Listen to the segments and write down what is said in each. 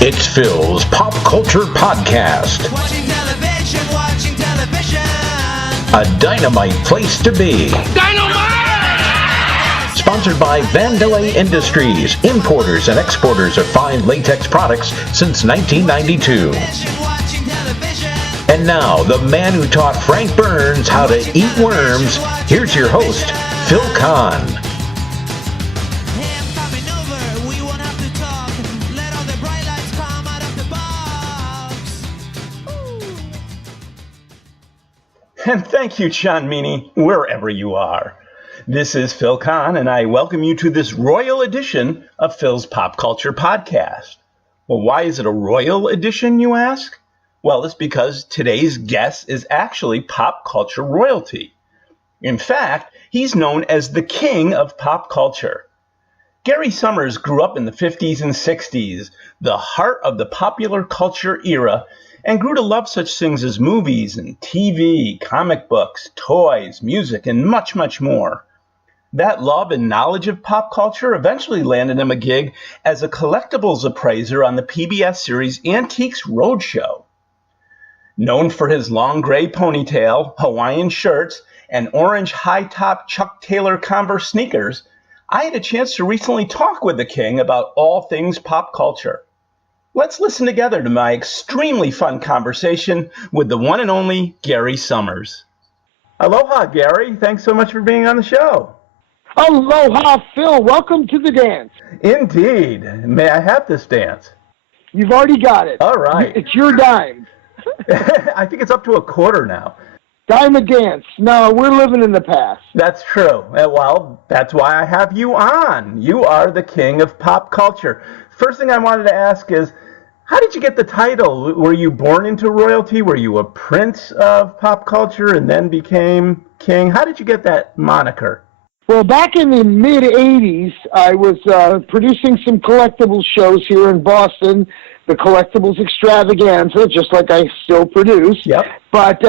It's Phil's Pop Culture Podcast. Watching television. A dynamite place to be. Dynamite! Sponsored by Vandelay Industries, importers and exporters of fine latex products since 1992. And now, the man who taught Frank Burns how to eat worms, here's your host, Phil Kahn. And thank you, Sean Meany, wherever you are. This is Phil Kahn, and I welcome you to this royal edition of Phil's Pop Culture Podcast. Well, why is it a royal edition, you ask? Well, it's because today's guest is actually pop culture royalty. In fact, he's known as the king of pop culture. Gary Sohmers grew up in the 50s and 60s, the heart of the popular culture era, and grew to love such things as movies and TV, comic books, toys, music, and much, much more. That love and knowledge of pop culture eventually landed him a gig as a collectibles appraiser on the PBS series Antiques Roadshow. Known for his long gray ponytail, Hawaiian shirts, and orange high-top Chuck Taylor Converse sneakers, I had a chance to recently talk with the king about all things pop culture. Let's listen together to my extremely fun conversation with the one and only Gary Sohmers. Aloha, Gary. Thanks so much for being on the show. Aloha, Phil. Welcome to the dance. Indeed. May I have this dance? You've already got it. All right. It's your dime. I think it's up to a quarter now. Dime a dance. No, we're living in the past. That's true. Well, that's why I have you on. You are the king of pop culture. First thing I wanted to ask is, how did you get the title? Were you born into royalty? Were you a prince of pop culture and then became king? How did you get that moniker? Well, back in the mid-'80s, I was producing some collectibles shows here in Boston, the Collectibles Extravaganza, just like I still produce. Yep. But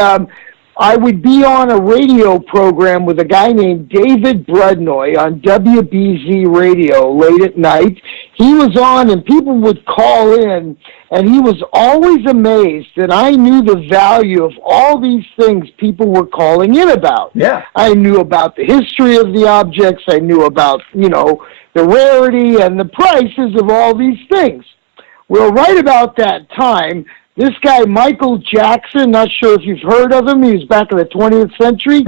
I would be on a radio program with a guy named David Brednoy on WBZ radio late at night. He was on and people would call in, and he was always amazed that I knew the value of all these things people were calling in about. Yeah. I knew about the history of the objects. I knew about, the rarity and the prices of all these things. Well, right about that time, this guy, Michael Jackson, not sure if you've heard of him. He was back in the 20th century.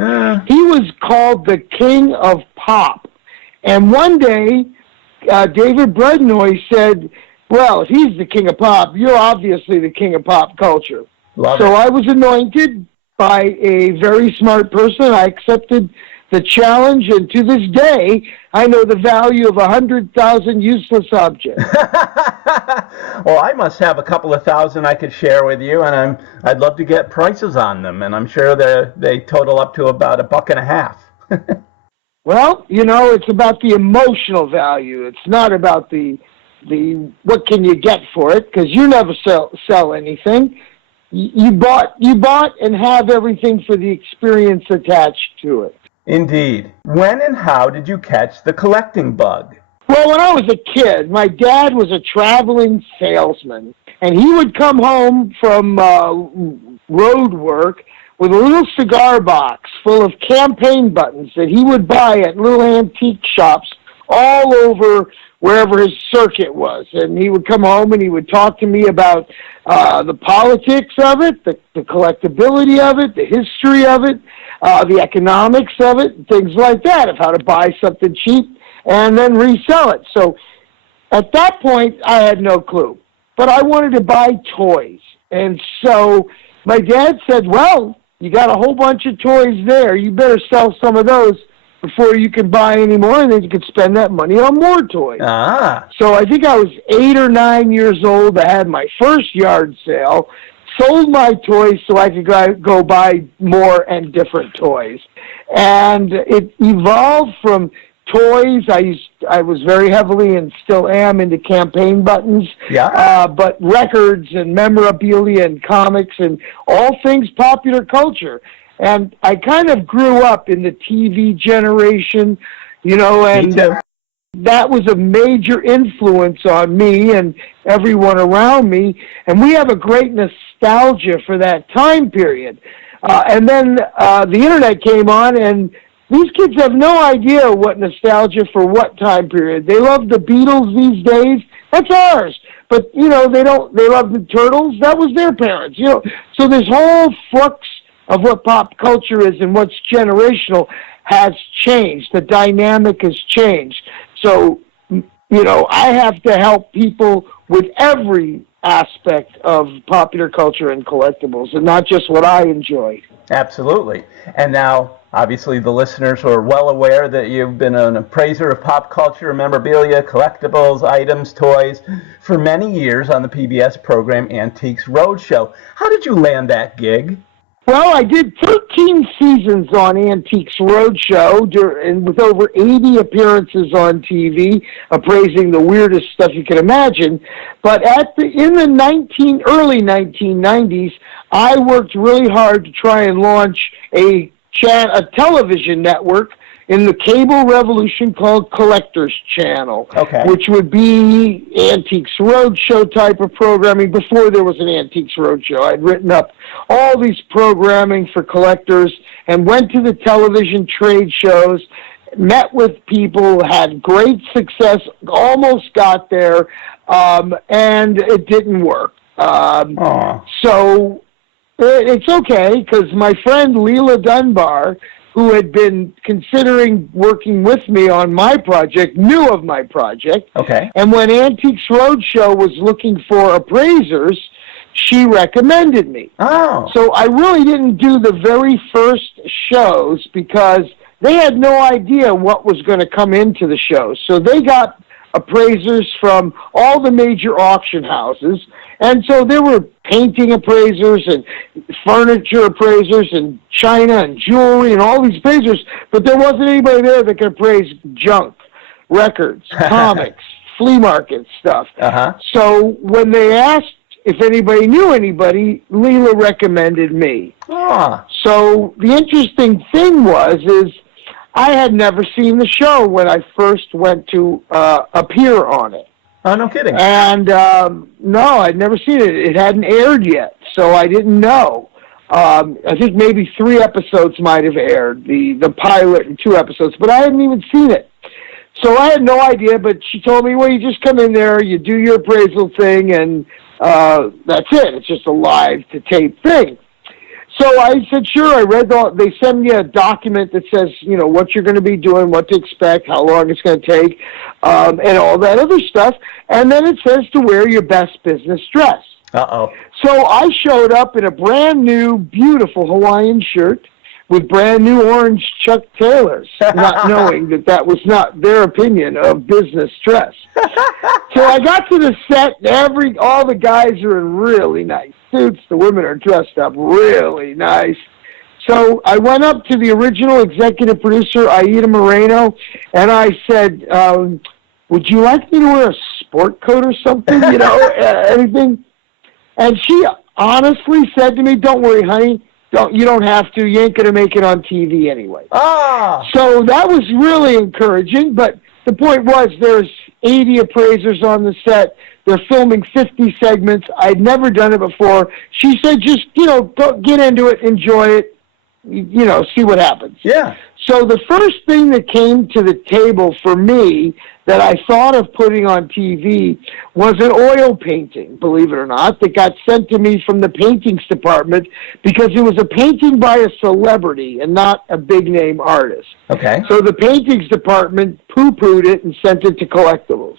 He was called the King of Pop. And one day, David Brednoy said, well, if he's the King of Pop, you're obviously the King of Pop culture. So I was anointed by a very smart person. I accepted the challenge, and to this day, I know the value of 100,000 useless objects. Well, I must have a couple of thousand I could share with you, and I'd love to get prices on them, and I'm sure they total up to about $1.50. Well, it's about the emotional value. It's not about the what can you get for it, because you never sell anything. You bought and have everything for the experience attached to it. Indeed. When and how did you catch the collecting bug? Well, when I was a kid, my dad was a traveling salesman, and he would come home from road work with a little cigar box full of campaign buttons that he would buy at little antique shops all over wherever his circuit was. And he would come home and he would talk to me about the politics of it, the collectability of it, the history of it, the economics of it, things like that, of how to buy something cheap and then resell it. So at that point, I had no clue. But I wanted to buy toys. And so my dad said, well, you got a whole bunch of toys there. You better sell some of those before you can buy any more, and then you could spend that money on more toys. So I think I was 8 or 9 years old. I had my first yard sale, sold my toys so I could go buy more and different toys. And it evolved from toys. I was very heavily and still am into campaign buttons, but records and memorabilia and comics and all things popular culture. And I kind of grew up in the TV generation, and that was a major influence on me and everyone around me. And we have a great nostalgia for that time period. And then the internet came on, and these kids have no idea what nostalgia for what time period. They love the Beatles these days. That's ours. But, they love the Turtles. That was their parents, So this whole flux of what pop culture is and what's generational has changed. The dynamic has changed. So, I have to help people with every aspect of popular culture and collectibles, and not just what I enjoy. Absolutely. And now, obviously, the listeners are well aware that you've been an appraiser of pop culture, memorabilia, collectibles, items, toys for many years on the PBS program Antiques Roadshow. How did you land that gig? Well, I did 13 seasons on Antiques Roadshow, and with over 80 appearances on TV, appraising the weirdest stuff you can imagine. But in the early 1990s, I worked really hard to try and launch a television network in the cable revolution called Collectors Channel, which would be Antiques Roadshow type of programming before there was an Antiques Roadshow. I'd written up all these programming for collectors and went to the television trade shows, met with people, had great success, almost got there, and it didn't work. So it's okay, because my friend Leela Dunbar, who had been considering working with me on my project, knew of my project. And when Antiques Roadshow was looking for appraisers, she recommended me. So I really didn't do the very first shows because they had no idea what was going to come into the shows. So they got appraisers from all the major auction houses. And so there were painting appraisers and furniture appraisers and china and jewelry and all these appraisers, but there wasn't anybody there that could appraise junk, records, comics, flea market stuff. So when they asked if anybody knew anybody, Leela recommended me. So the interesting thing is I had never seen the show when I first went to appear on it. Oh, no kidding. And no, I'd never seen it. It hadn't aired yet, so I didn't know. I think maybe 3 episodes might have aired, the pilot and 2 episodes, but I hadn't even seen it. So I had no idea, but she told me, well, you just come in there, you do your appraisal thing, and that's it. It's just a live-to-tape thing. So I said, sure. I read they send me a document that says, what you're going to be doing, what to expect, how long it's going to take, and all that other stuff. And then it says to wear your best business dress. So I showed up in a brand new, beautiful Hawaiian shirt with brand new orange Chuck Taylors, not knowing that was not their opinion of business dress. So I got to the set, all the guys are in really nice suits. The women are dressed up really nice. So I went up to the original executive producer, Aida Moreno, and I said, would you like me to wear a sport coat or something, anything? And she honestly said to me, don't worry, honey. You don't have to. You ain't going to make it on TV anyway. So that was really encouraging, but the point was there's 80 appraisers on the set. They're filming 50 segments. I'd never done it before. She said, just, go get into it, enjoy it, see what happens. So the first thing that came to the table for me that I thought of putting on TV was an oil painting, believe it or not, that got sent to me from the paintings department because it was a painting by a celebrity and not a big-name artist. So the paintings department poo-pooed it and sent it to Collectibles.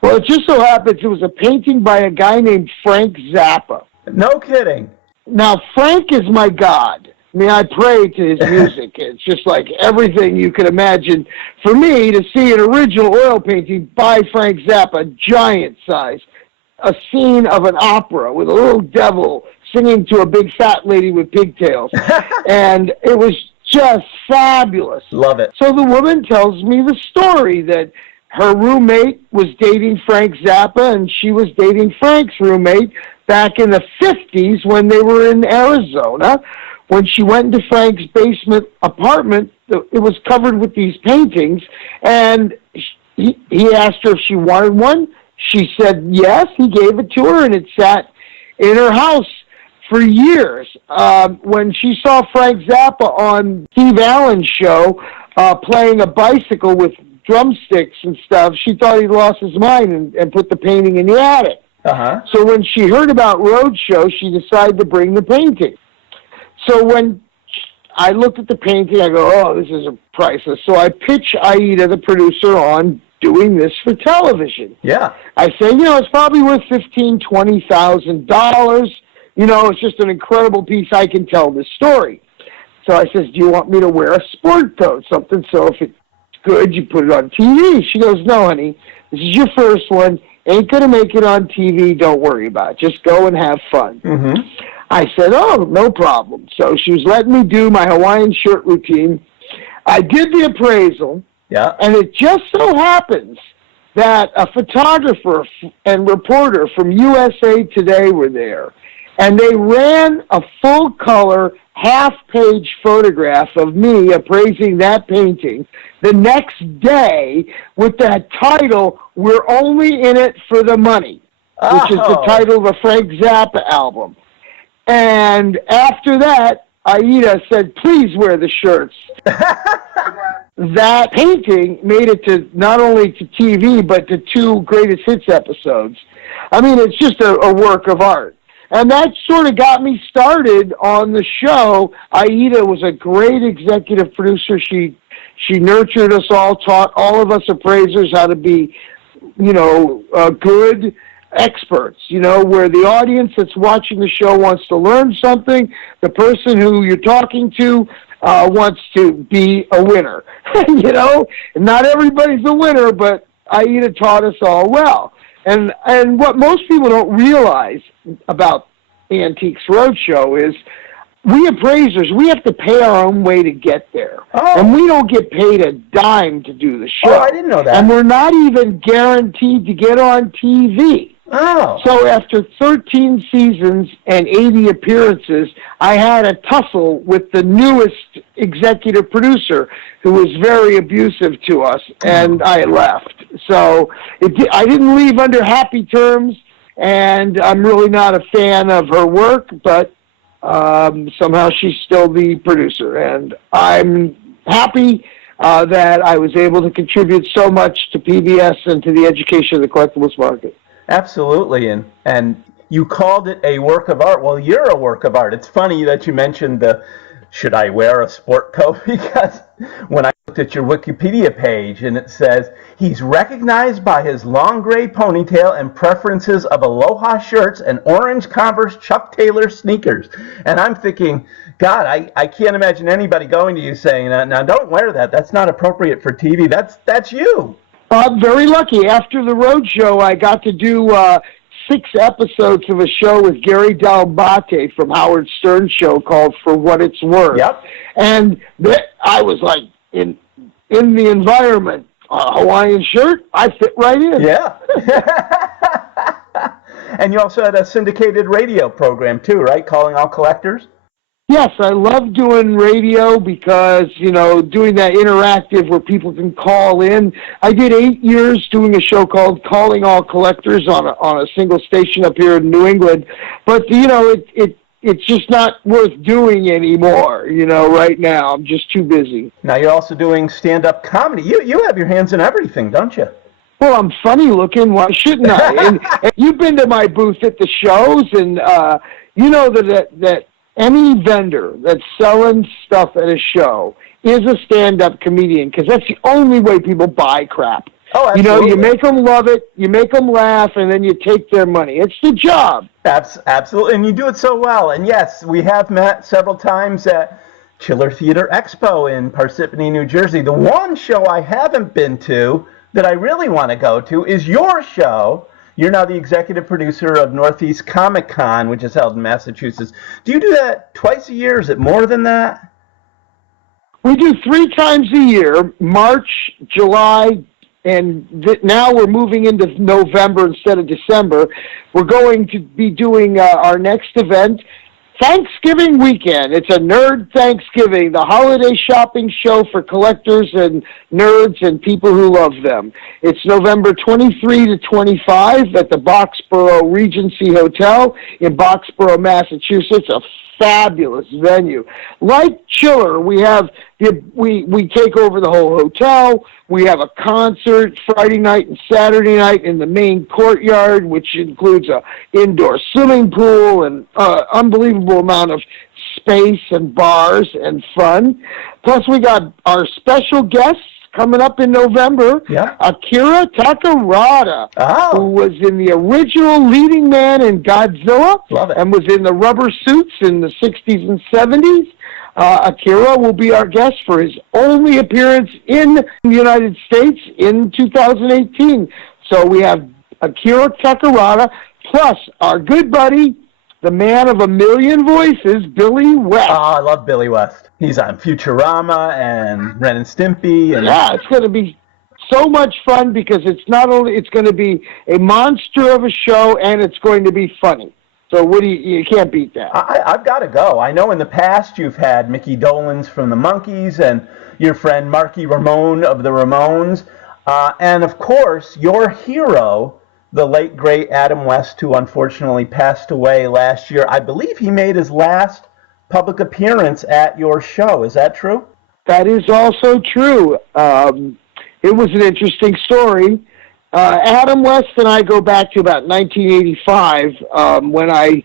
Well, it just so happens it was a painting by a guy named Frank Zappa. No kidding. Now, Frank is my god. I mean, I pray to his music. It's just like everything you could imagine. For me, to see an original oil painting by Frank Zappa, giant size, a scene of an opera with a little devil singing to a big fat lady with pigtails. And it was just fabulous. Love it. So the woman tells me the story that her roommate was dating Frank Zappa, and she was dating Frank's roommate back in the 50s when they were in Arizona. When she went into Frank's basement apartment, it was covered with these paintings, and he asked her if she wanted one. She said yes. He gave it to her, and it sat in her house for years. When she saw Frank Zappa on Steve Allen's show playing a bicycle with drumsticks and stuff, she thought he'd lost his mind and put the painting in the attic. Uh-huh. So when she heard about Roadshow, she decided to bring the painting. So when I looked at the painting, I go, oh, this is priceless. So I pitch Aida, the producer, on doing this for television. Yeah. I say, it's probably worth $15,000, $20,000. It's just an incredible piece. I can tell this story. So I says, do you want me to wear a sport coat, something so if it's good, you put it on TV? She goes, no, honey, this is your first one. Ain't going to make it on TV. Don't worry about it. Just go and have fun. Mm-hmm. I said, oh, no problem. So she was letting me do my Hawaiian shirt routine. I did the appraisal. Yeah. And it just so happens that a photographer and reporter from USA Today were there. And they ran a full-color, half-page photograph of me appraising that painting the next day with that title, We're Only in It for the Money, which is the title of a Frank Zappa album. And after that, Aida said, please wear the shirts. That painting made it to not only to TV, but to 2 greatest hits episodes. I mean, it's just a work of art. And that sort of got me started on the show. Aida was a great executive producer. She nurtured us all, taught all of us appraisers how to be, good experts, where the audience that's watching the show wants to learn something. The person who you're talking to wants to be a winner. Not everybody's a winner, but Aida taught us all well. And what most people don't realize about Antiques Roadshow is we appraisers, we have to pay our own way to get there. Oh. And we don't get paid a dime to do the show. Oh, I didn't know that. And we're not even guaranteed to get on TV. Oh. So after 13 seasons and 80 appearances, I had a tussle with the newest executive producer who was very abusive to us, and I left. So I didn't leave under happy terms, and I'm really not a fan of her work, but somehow she's still the producer, and I'm happy that I was able to contribute so much to PBS and to the education of the collectibles market. Absolutely, and you called it a work of art. Well, you're a work of art. It's funny that you mentioned should I wear a sport coat? Because when I looked at your Wikipedia page and it says, he's recognized by his long gray ponytail and preferences of Aloha shirts and orange Converse Chuck Taylor sneakers. And I'm thinking, God, I can't imagine anybody going to you saying, now don't wear that. That's not appropriate for TV. That's you. I'm very lucky. After the Roadshow, I got to do 6 episodes of a show with Gary Dalbate from Howard Stern's show called For What It's Worth. Yep. And I was like, in the environment, a Hawaiian shirt, I fit right in. Yeah. And you also had a syndicated radio program too, right? Calling All Collectors? Yes, I love doing radio because, doing that interactive where people can call in. I did 8 years doing a show called Calling All Collectors on a single station up here in New England. But, it's just not worth doing anymore, right now. I'm just too busy. Now you're also doing stand-up comedy. You have your hands in everything, don't you? Well, I'm funny looking. Why shouldn't I? and you've been to my booth at the shows, and you know that any vendor that's selling stuff at a show is a stand-up comedian, because that's the only way people buy crap. Oh, absolutely. You make them love it, you make them laugh, and then you take their money. It's the job. Absolutely, and you do it so well. And yes, we have met several times at Chiller Theater Expo in Parsippany, New Jersey. The one show I haven't been to that I really want to go to is your show. You're now the executive producer of Northeast Comic Con, which is held in Massachusetts. Do you do that twice a year? Is it more than that? We do 3 times a year, March, July, and now we're moving into November instead of December. We're going to be doing our next event Thanksgiving weekend. It's a Nerd Thanksgiving, the holiday shopping show for collectors and nerds and people who love them. It's November 23 to 25 at the Boxborough Regency Hotel in Boxborough, Massachusetts, a fabulous venue. Like Chiller, we take over the whole hotel. We have a concert Friday night and Saturday night in the main courtyard, which includes a indoor swimming pool and unbelievable amount of space and bars and fun. Plus, we got our special guests coming up in November. Yeah. Akira Takarada, who was in the original leading man in Godzilla. Love it. And was in the rubber suits in the 60s and 70s. Akira will be our guest for his only appearance in the United States in 2018. So we have Akira Takarada, plus our good buddy, the man of a million voices, Billy West. Oh, I love Billy West. He's on Futurama and Ren and Stimpy. And yeah, it's going to be so much fun because it's going to be a monster of a show and it's going to be funny. So you can't beat that. I've got to go. I know in the past you've had Mickey Dolenz from the Monkees and your friend Marky Ramone of the Ramones. And, of course, your hero, the late, great Adam West, who unfortunately passed away last year. I believe he made his last public appearance at your show. Is that true? That is also true. It was an interesting story. Adam West and I go back to about 1985 when I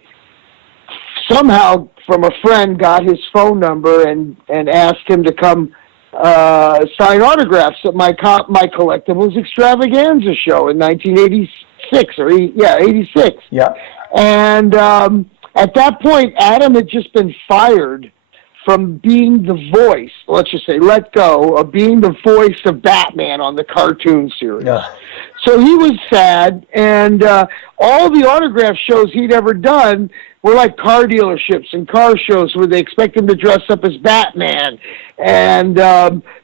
somehow, from a friend, got his phone number and asked him to come sign autographs at my Collectibles Extravaganza show in 1986 86. Yeah. And at that point, Adam had just been fired from being the voice, let's just say, let go of being the voice of Batman on the cartoon series. Yeah. So he was sad, and all the autograph shows he'd ever done were like car dealerships and car shows where they expect him to dress up as Batman. And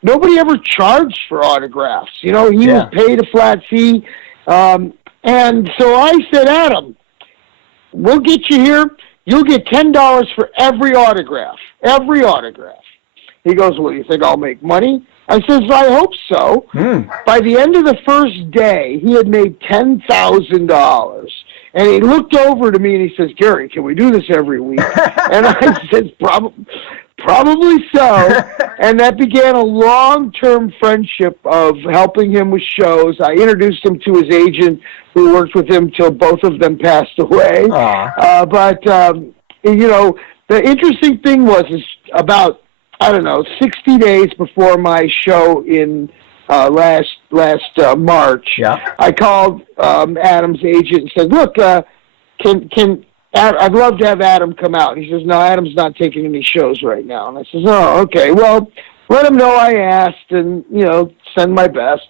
nobody ever charged for autographs. You know, he was paid a flat fee. And so I said, Adam, we'll get you here. You'll get $10 for every autograph. Every autograph. He goes, well, you think I'll make money? I says, I hope so. By the end of the first day, he had made $10,000. And he looked over to me and he says, Gary, can we do this every week? And I said, probably so. And that began a long-term friendship of helping him with shows. I introduced him to his agent, who worked with him till both of them passed away. But you know, the interesting thing is about, 60 days before my show in last March, I called Adam's agent and said, look, I'd love to have Adam come out. And he says, no, Adam's not taking any shows right now. And I says, oh, okay, well, let him know I asked and, send my best.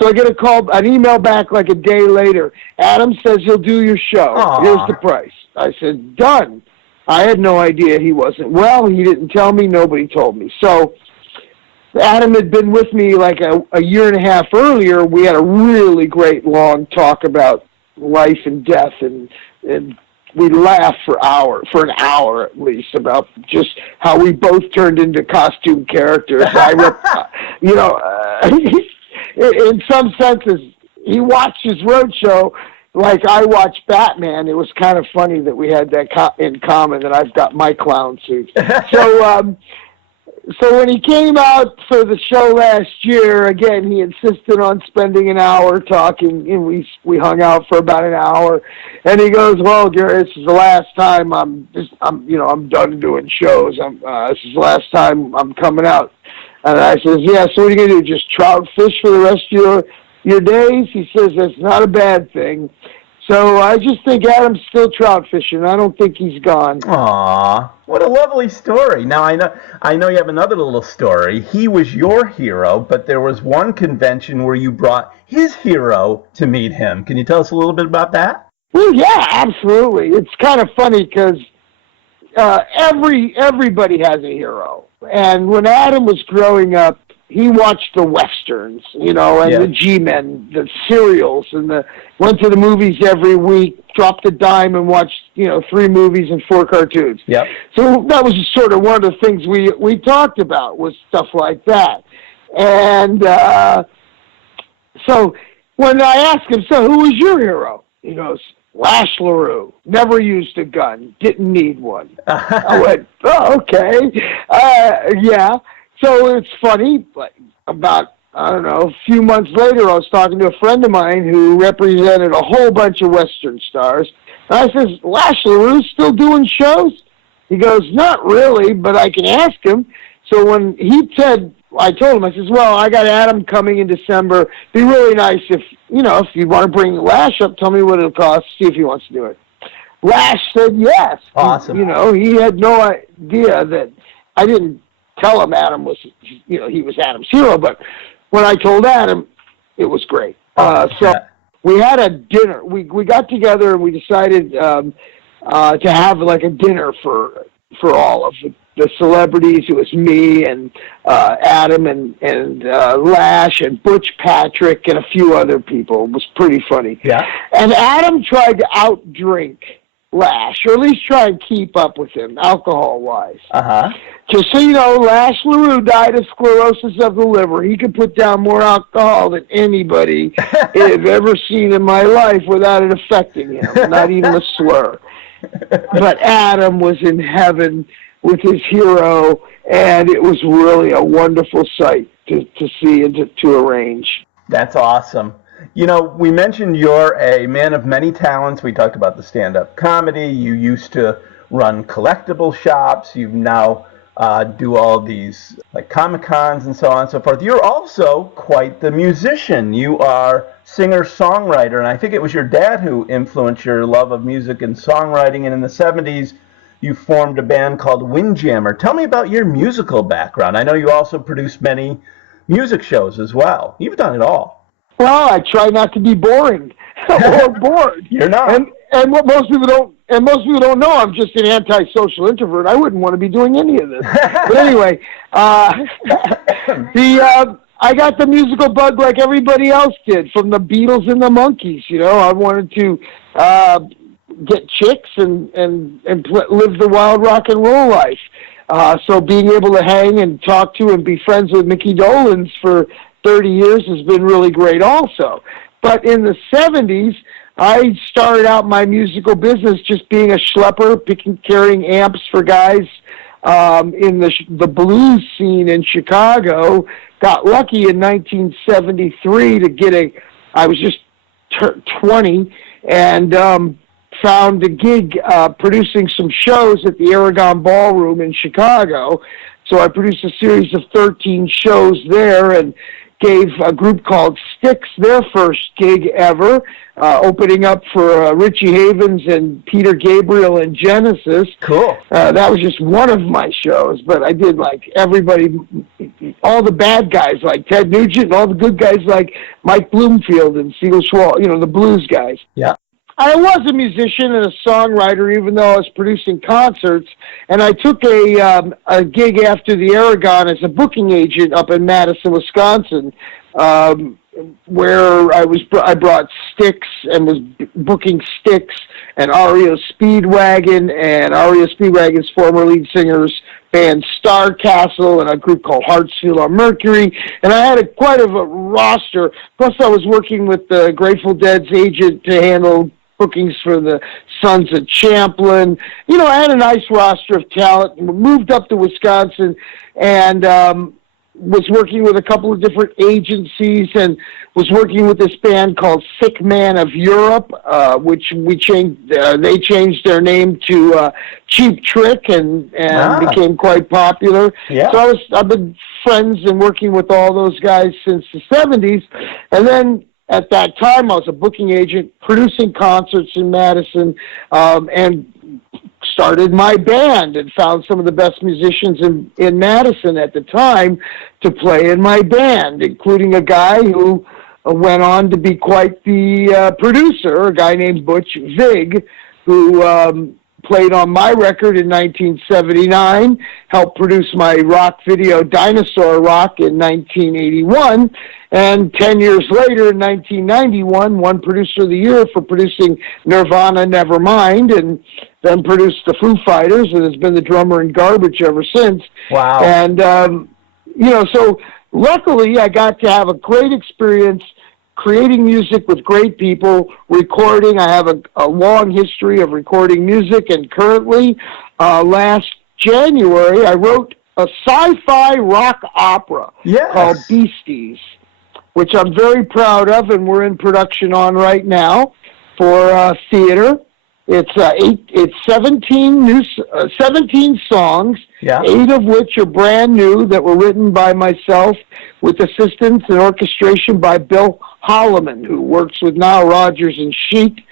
So I get an email back like a day later. Adam says he'll do your show. Aww. Here's the price. I said, done. I had no idea he wasn't well. He didn't tell me. Nobody told me. So Adam had been with me like a year and a half earlier. We had a really great long talk about life and death, and we laughed for an hour at least, about just how we both turned into costume characters. In some senses, he watched his roadshow like I watched Batman. It was kind of funny that we had that in common, that I've got my clown suit. So when he came out for the show last year, again, he insisted on spending an hour talking, and we hung out for about an hour. And he goes, well, Gary, this is the last time I'm done doing shows. This is the last time I'm coming out. And I says, yeah, so what are you going to do, just trout fish for the rest of your days? He says, that's not a bad thing. So I just think Adam's still trout fishing. I don't think he's gone. Aw, what a lovely story. Now, I know you have another little story. He was your hero, but there was one convention where you brought his hero to meet him. Can you tell us a little bit about that? Well, yeah, absolutely. It's kind of funny because everybody has a hero. And when Adam was growing up, he watched the westerns, you know, and the G-Men, the serials, and went to the movies every week, dropped a dime and watched, you know, 3 movies and 4 cartoons. Yep. So that was just sort of one of the things we talked about, was stuff like that. And so when I asked him, so who was your hero? He goes, Lash LaRue. Never used a gun. Didn't need one. I went, oh, okay. Yeah. So it's funny, but about, I don't know, a few months later, I was talking to a friend of mine who represented a whole bunch of Western stars. And I says, Lash LaRue's still doing shows? He goes, not really, but I can ask him. So when he said, I told him, I says, well, I got Adam coming in December. Be really nice if, you know, if you want to bring Lash up, tell me what it'll cost, see if he wants to do it. Lash said yes. Awesome. You know, he had no idea that I didn't tell him Adam was, you know, he was Adam's hero, but when I told Adam, it was great. So we had a dinner. We got together and we decided to have like a dinner for all of the celebrities. It was me and Adam and Lash and Butch Patrick and a few other people. It was pretty funny. Yeah. And Adam tried to outdrink Lash, or at least try and keep up with him, alcohol-wise. Uh-huh. Just so you know, Lash LaRue died of sclerosis of the liver. He could put down more alcohol than anybody I've ever seen in my life without it affecting him, not even a slur. But Adam was in heaven with his hero, and it was really a wonderful sight to see and to arrange. That's awesome. You know, we mentioned you're a man of many talents. We talked about the stand-up comedy. You used to run collectible shops. You now do all these like Comic-Cons and so on and so forth. You're also quite the musician. You are singer-songwriter, and I think it was your dad who influenced your love of music and songwriting. And in the 70s, you formed a band called Windjammer. Tell me about your musical background. I know you also produced many music shows as well. You've done it all. Well, I try not to be boring or bored. You're not. And what most people don't know, I'm just an antisocial introvert. I wouldn't want to be doing any of this. But anyway, I got the musical bug like everybody else did, from the Beatles and the Monkees. You know, I wanted to get chicks and live the wild rock and roll life. So being able to hang and talk to and be friends with Mickey Dolenz for 30 years has been really great also. But in the 70s, I started out my musical business just being a schlepper, carrying amps for guys in the blues scene in Chicago. Got lucky in 1973 to get I was just 20, and found a gig producing some shows at the Aragon Ballroom in Chicago. So I produced a series of 13 shows there and gave a group called Styx their first gig ever, opening up for Richie Havens and Peter Gabriel and Genesis. Cool. That was just one of my shows, but I did like everybody, all the bad guys like Ted Nugent, and all the good guys like Mike Bloomfield and Siegel Schwal, you know, the blues guys. Yeah. I was a musician and a songwriter, even though I was producing concerts, and I took a gig after the Aragon as a booking agent up in Madison, Wisconsin, where I brought Styx and was booking Styx and REO Speedwagon and REO Speedwagon's former lead singer's band Star Castle and a group called Hartsfield on Mercury, and I had quite a roster. Plus, I was working with the Grateful Dead's agent to handle bookings for the Sons of Champlin. You know, I had a nice roster of talent. Moved up to Wisconsin and was working with a couple of different agencies and was working with this band called Sick Man of Europe, which they changed their name to Cheap Trick and became quite popular. Yeah. So I've been friends and working with all those guys since the 70s. And then at that time, I was a booking agent, producing concerts in Madison, and started my band and found some of the best musicians in Madison at the time to play in my band, including a guy who went on to be quite the producer, a guy named Butch Vig, who played on my record in 1979, helped produce my rock video Dinosaur Rock in 1981, and 10 years later in 1991, won Producer of the Year for producing Nirvana Nevermind, and then produced the Foo Fighters, and has been the drummer in Garbage ever since. Wow. And, so luckily I got to have a great experience creating music with great people, recording. I have a long history of recording music, and currently, last January, I wrote a sci-fi rock opera called Beasties, which I'm very proud of, and we're in production on right now for theater. It's 17 songs, 8 of which are brand new that were written by myself with assistance and orchestration by Bill Holloman, who works with Nile Rodgers and Chic.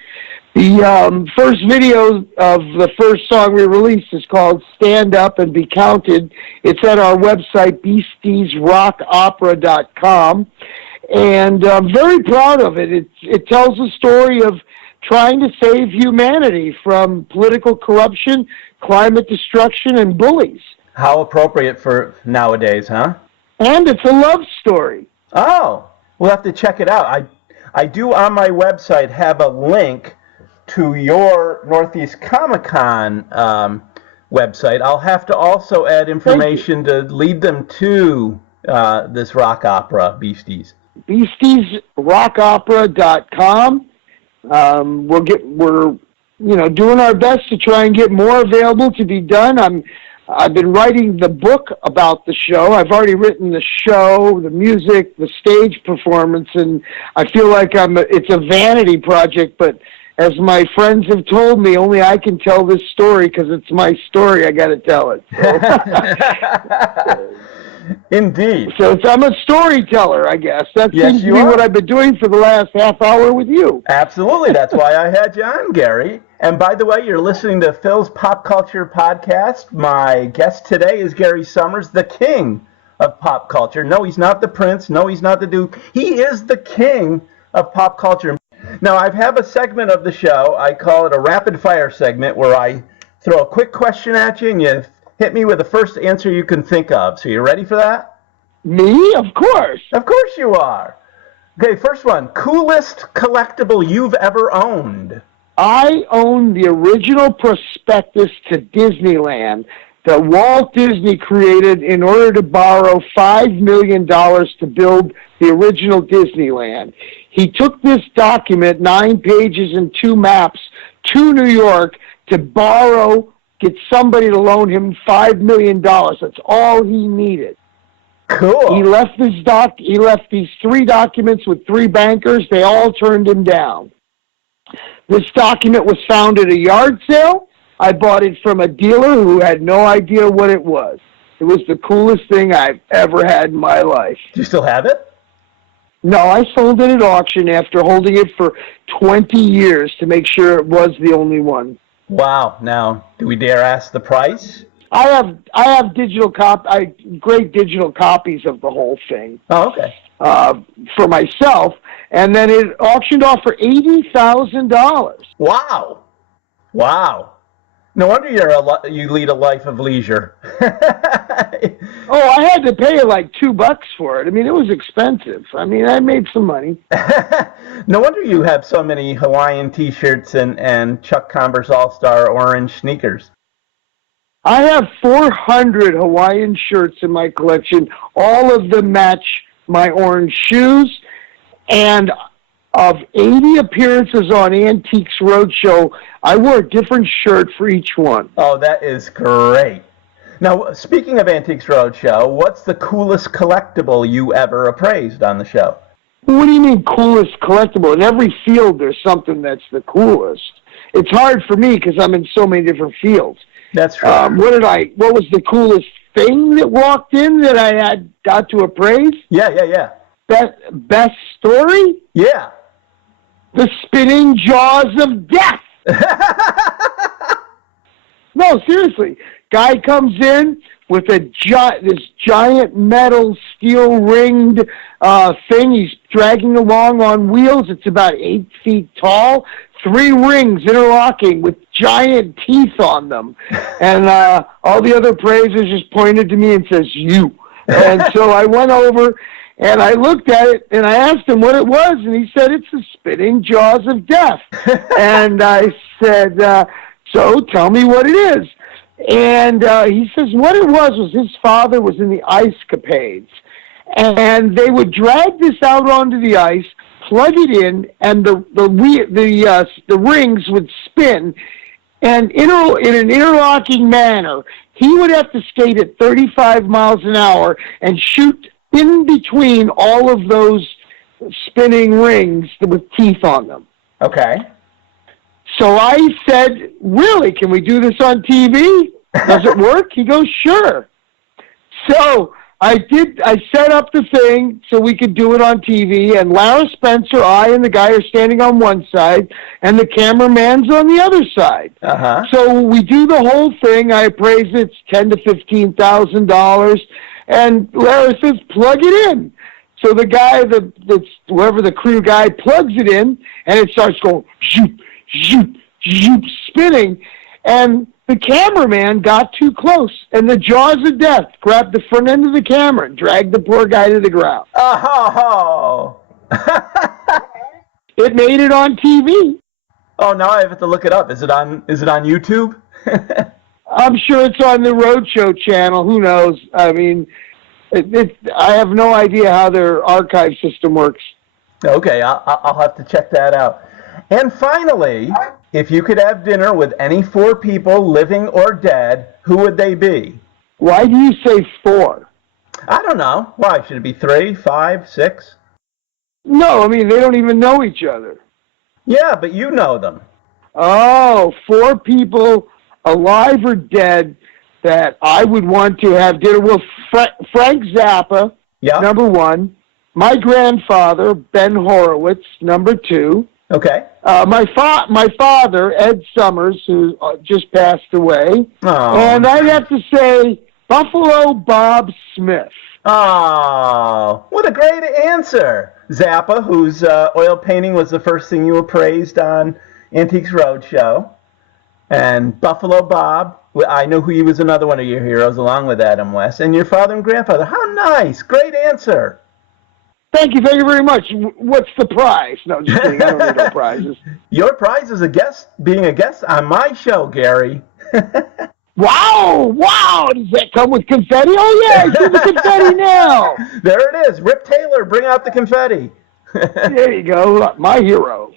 The first video of the first song we released is called Stand Up and Be Counted. It's at our website, beastiesrockopera.com. And I'm very proud of it. It tells the story of trying to save humanity from political corruption, climate destruction, and bullies. How appropriate for nowadays, huh? And it's a love story. Oh, we'll have to check it out. I do on my website have a link to your Northeast Comic-Con website. I'll have to also add information to lead them to this rock opera, Beasties. BeastiesRockOpera.com. We're doing our best to try and get more available to be done. I've been writing the book about the show. I've already written the show, the music, the stage performance, and I feel like it's a vanity project, but as my friends have told me, only I can tell this story because it's my story. I got to tell it. So. Indeed. So I'm a storyteller, I guess. That seems to be what I've been doing for the last half hour with you. Absolutely. That's why I had you on, Gary. And by the way, you're listening to Phil's Pop Culture Podcast. My guest today is Gary Sohmers, the king of pop culture. No, he's not the prince. No, he's not the duke. He is the king of pop culture. Now, I have a segment of the show. I call it a rapid fire segment where I throw a quick question at you and you hit me with the first answer you can think of. So you ready for that? Me? Of course. Of course you are. Okay, first one. Coolest collectible you've ever owned? I own the original prospectus to Disneyland that Walt Disney created in order to borrow $5 million to build the original Disneyland. He took this document, 9 pages and 2 maps, to New York to get somebody to loan him $5 million. That's all he needed. Cool. He left these 3 documents with 3 bankers. They all turned him down. This document was found at a yard sale. I bought it from a dealer who had no idea what it was. It was the coolest thing I've ever had in my life. Do you still have it? No, I sold it at auction after holding it for 20 years to make sure it was the only one. Wow. Now, do we dare ask the price? I have great digital copies of the whole thing. Oh, okay. For myself, and then it auctioned off for $80,000. Wow. Wow. No wonder you lead a life of leisure. Oh, I had to pay like $2 for it. I mean, it was expensive. I mean, I made some money. No wonder you have so many Hawaiian T-shirts and Chuck Converse All-Star orange sneakers. I have 400 Hawaiian shirts in my collection. All of them match my orange shoes. And of 80 appearances on Antiques Roadshow, I wore a different shirt for each one. Oh, that is great. Now, speaking of Antiques Roadshow, what's the coolest collectible you ever appraised on the show? What do you mean coolest collectible? In every field, there's something that's the coolest. It's hard for me because I'm in so many different fields. That's true. What was the coolest thing that walked in that I got to appraise? Yeah. Best story? Yeah. The Spinning Jaws of Death. No, seriously. Guy comes in with this giant metal steel-ringed thing. He's dragging along on wheels. It's about 8 feet tall. 3 rings interlocking with giant teeth on them. And all the other appraisers just pointed to me and says, "You." And so I went over and I looked at it and I asked him what it was, and he said, "It's the spinning jaws of death." And I said, "So tell me what it is." And he says what it was his father was in the ice capades, and they would drag this out onto the ice, plug it in, and the rings would spin, and in an interlocking manner. He would have to skate at 35 miles an hour and shoot in between all of those spinning rings with teeth on them. Okay. So I said, "Really, can we do this on TV? Does it work?" He goes, "Sure." So I set up the thing so we could do it on TV, and Lara Spencer, I, and the guy are standing on one side, and the cameraman's on the other side. Uh-huh. So we do the whole thing. I appraise it. It's $10,000 to $15,000, and Lara says, "Plug it in." So the guy, whoever the crew guy, plugs it in, and it starts going zoop, zoop, zoop, spinning, and the cameraman got too close, and the jaws of death grabbed the front end of the camera and dragged the poor guy to the ground. Oh! It made it on TV. Oh, now I have to look it up. Is it on YouTube? I'm sure it's on the Roadshow channel. Who knows? I mean, I have no idea how their archive system works. Okay, I'll have to check that out. And finally, if you could have dinner with any 4 people, living or dead, who would they be? Why do you say 4? I don't know. Why? Should it be 3, 5, 6? No, I mean, they don't even know each other. Yeah, but you know them. Oh, 4 people, alive or dead, that I would want to have dinner with. Frank Zappa, Yeah. number 1. My grandfather, Ben Horowitz, number 2. Okay. My father, Ed Sohmers, who just passed away. Oh. And I'd have to say Buffalo Bob Smith. Oh, what a great answer. Zappa, whose oil painting was the first thing you appraised on Antiques Roadshow. And Buffalo Bob, I know he was another one of your heroes along with Adam West. And your father and grandfather. How nice. Great answer. Thank you very much. What's the prize? No, just kidding. I don't need no prizes. Your prize is being a guest on my show, Gary. Wow! Does that come with confetti? Oh yeah, I see the confetti now. There it is. Rip Taylor, bring out the confetti. There you go, my hero.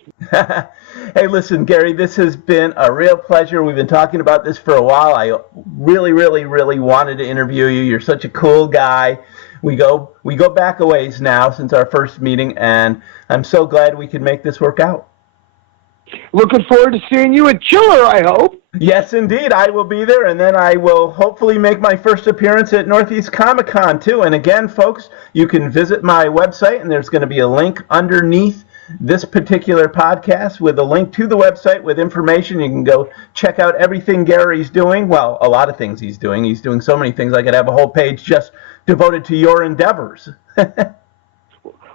Hey, listen, Gary, this has been a real pleasure. We've been talking about this for a while. I really, really, really wanted to interview you. You're such a cool guy. We go back a ways now since our first meeting, and I'm so glad we could make this work out. Looking forward to seeing you at Chiller, I hope. Yes, indeed. I will be there, and then I will hopefully make my first appearance at Northeast Comic-Con, too. And again, folks, you can visit my website, and there's going to be a link underneath this particular podcast with a link to the website with information. You can go check out everything Gary's doing. Well, a lot of things he's doing. He's doing so many things. I could have a whole page just devoted to your endeavors.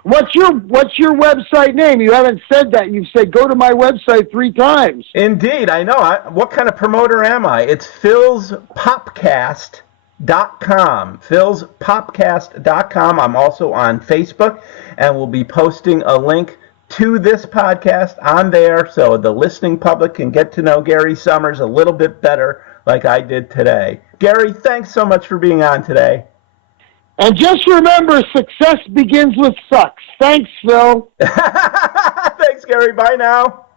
What's your website name? You haven't said that. You've said go to my website 3 times. Indeed, I know. What kind of promoter am I? It's philspopcast.com. philspopcast.com. I'm also on Facebook, and we'll be posting a link to this podcast on there so the listening public can get to know Gary Sohmers a little bit better like I did today. Gary, thanks so much for being on today. And just remember, success begins with sucks. Thanks, Phil. Thanks, Gary. Bye now.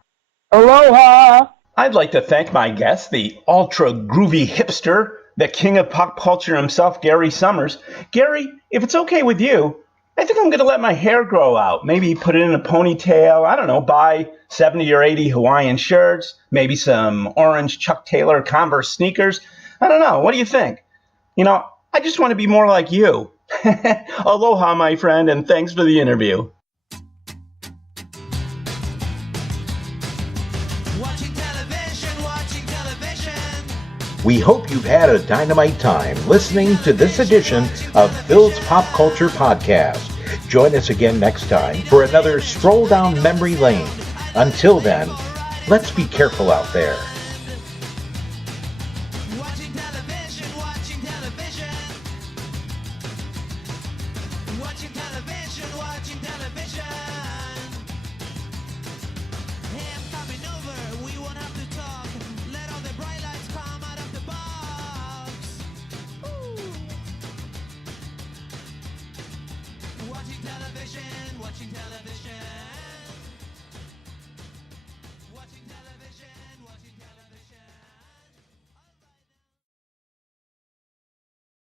Aloha. I'd like to thank my guest, the ultra groovy hipster, the king of pop culture himself, Gary Sohmers. Gary, if it's okay with you, I think I'm going to let my hair grow out. Maybe put it in a ponytail. I don't know, buy 70 or 80 Hawaiian shirts, maybe some orange Chuck Taylor Converse sneakers. I don't know. What do you think? You know, I just want to be more like you. Aloha, my friend, and thanks for the interview. Watching television. We hope you've had a dynamite time listening to this edition of Phil's Pop Culture Podcast. Join us again next time for another stroll down memory lane. Until then, let's be careful out there.